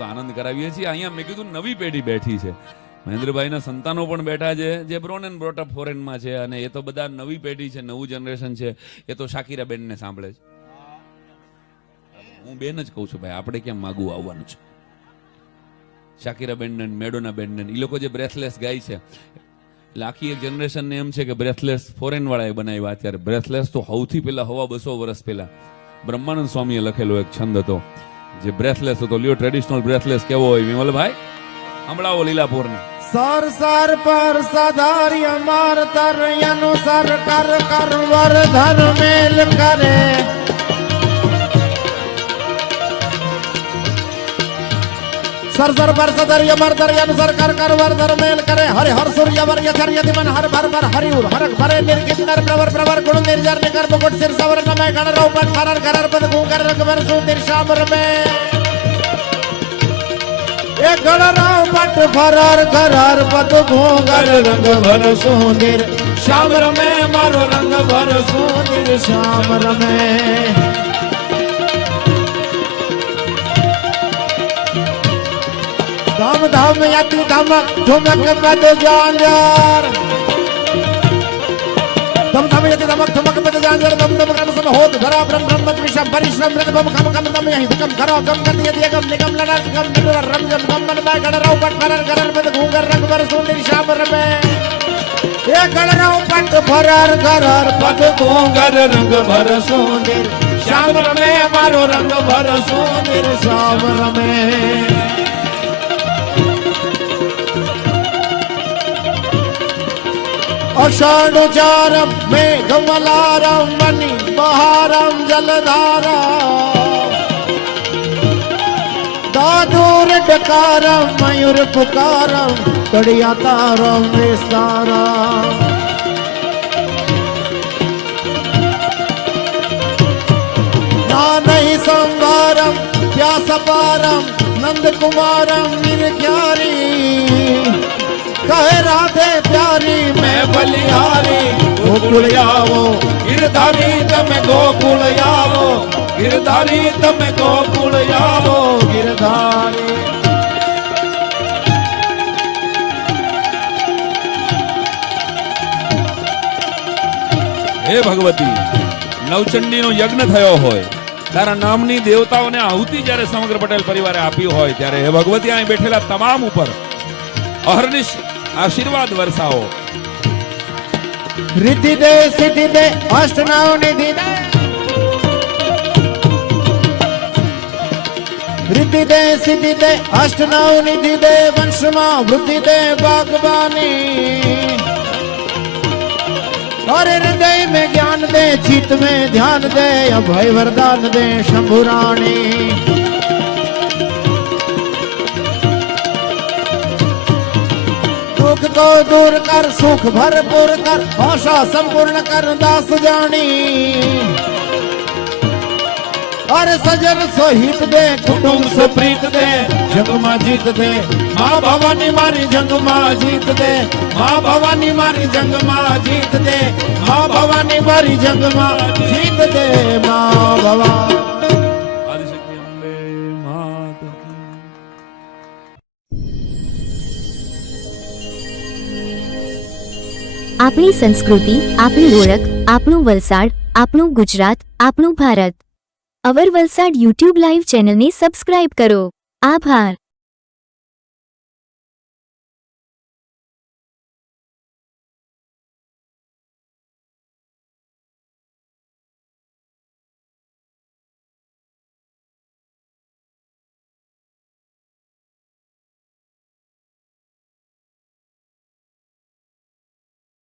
તો આનંદ કરાવીએ છીએ। અહીંયા મેં કીધું નવી પેઢી બેઠી છે, મહેન્દ્રભાઈના સંતાનો પણ બેઠા છે જે બ્રોન એન્ડ બ્રોટ અપ ફોરેનમાં છે, અને એ તો બધા નવી પેઢી છે, નવું જનરેશન છે। એ તો શાકીરા બેનને સાંભળે છે। હું બેન જ કહું છું ભાઈ, આપણે કેમ માગું આવવાનું છે? શાકીરા બેન ને મેડોના બેન ને એ લોકો જે બ્રેથલેસ ગાય છે, એટલે આખી એક જનરેશનને એમ છે કે બ્રેથલેસ ફોરેન વાળાએ બનાવ્યા। અત્યારે બ્રેથલેસ તો સૌથી પહેલા 125 વર્ષ પહેલા બ્રહ્માનંદ સ્વામીએ લખેલો એક છંદ હતો જે બ્રેથલેસ હતો। લ્યો ટ્રેડિશનલ બ્રેથલેસ કેવો હોય વિમલભાઈ, સંભળાવો લીલાપુરને। સર સર પર સધાર્ય માર તર અનુસર કર કર વર ધર મેલ કરે। सर सर पर सदर यमर दर अनुसर कर कर वर धर मेल करे। हरे हर सूर्य वर यथर यदि मन हर भर भर हरि उर हरक भरे निर्गित नर प्रवर प्रवर गुण निर्जर निकर मुकुट सिर सवर नमय गण रौपट फरर करर पद गुंगर रगवर सुंदर शामर में एक गण रौपट फरर करर पद गुंगर रंग भर सुंदर शामर में मारो रंग भर सुंदर शामर में। धाम धाम यति धमक धुमक पद जांजर। धम धम यति धमक धुमक पद जांजर। धम धम कर्म सम होत धरा ब्रह्म ब्रह्म विषम परिश्रम रत भम खम खम धम यहि कम करो कम गति यति गम निगम लड़त गम नटुर रम जम गम मन बाय गण राव पट फरर करर पद घूंगर रंग वर सुंदर शामर में ये गण राव पट फरर करर पद घूंगर रंग भर सुंदर शामर में मारो रंग भर सुंदर शामर में। अषाढ़ुचारम मेघमलारम मणि बहारम जलधारा दादूर डकारम मयूर पुकारम कड़िया तारम विस्तारा। नानहि संवारम प्यास पारम नंद कुमारम निर्ख्यारी कहे राधे प्यारी मैं बलिहारी गोकुल आवो गिरधारी तमे गोकुल आवो गिरधारी तमे गोकुल आवो गिरधारी। હે ભગવતી, નવચંડીનો યજ્ઞ થયો હોય, તારા નામની દેવતાઓને આહુતિ જ્યારે સમગ્ર પટેલ પરિવારે આપી હોય, ત્યારે હે ભગવતી અહીં બેઠેલા તમામ ઉપર અહર્નિશ आशीर्वाद वर्षाओ। रिद्धि दे सिद्धि दे अष्टनाव निधि दे रिद्धि दे सिद्धि दे अष्टनाव निधि दे वंश मां वृद्धि दे बागबानी। और हृदय में ज्ञान दे चित में ध्यान दे अभय वरदान दे शंभुरानी। दुख को दूर कर सुख भरपूर कर आशा संपूर्ण कर दास जानी। और सजन सोहित दे कुटुंब सुप्रीत दे जग मां जीत दे। मां भवानी मारी जंग मां जीत दे। मां भवानी मारी जंग मां जीत दे। मां भवानी मारी जंग मां जीत दे। मां भवानी आदिशक्ति अम्बे माता की। આપણી સંસ્કૃતિ, આપણી ઓળખ, આપણું વલસાડ, આપણું ગુજરાત, આપણું ભારત। અવર વલસાડ યુટ્યુબ લાઈવ ચેનલને સબસ્ક્રાઇબ કરો। આભાર।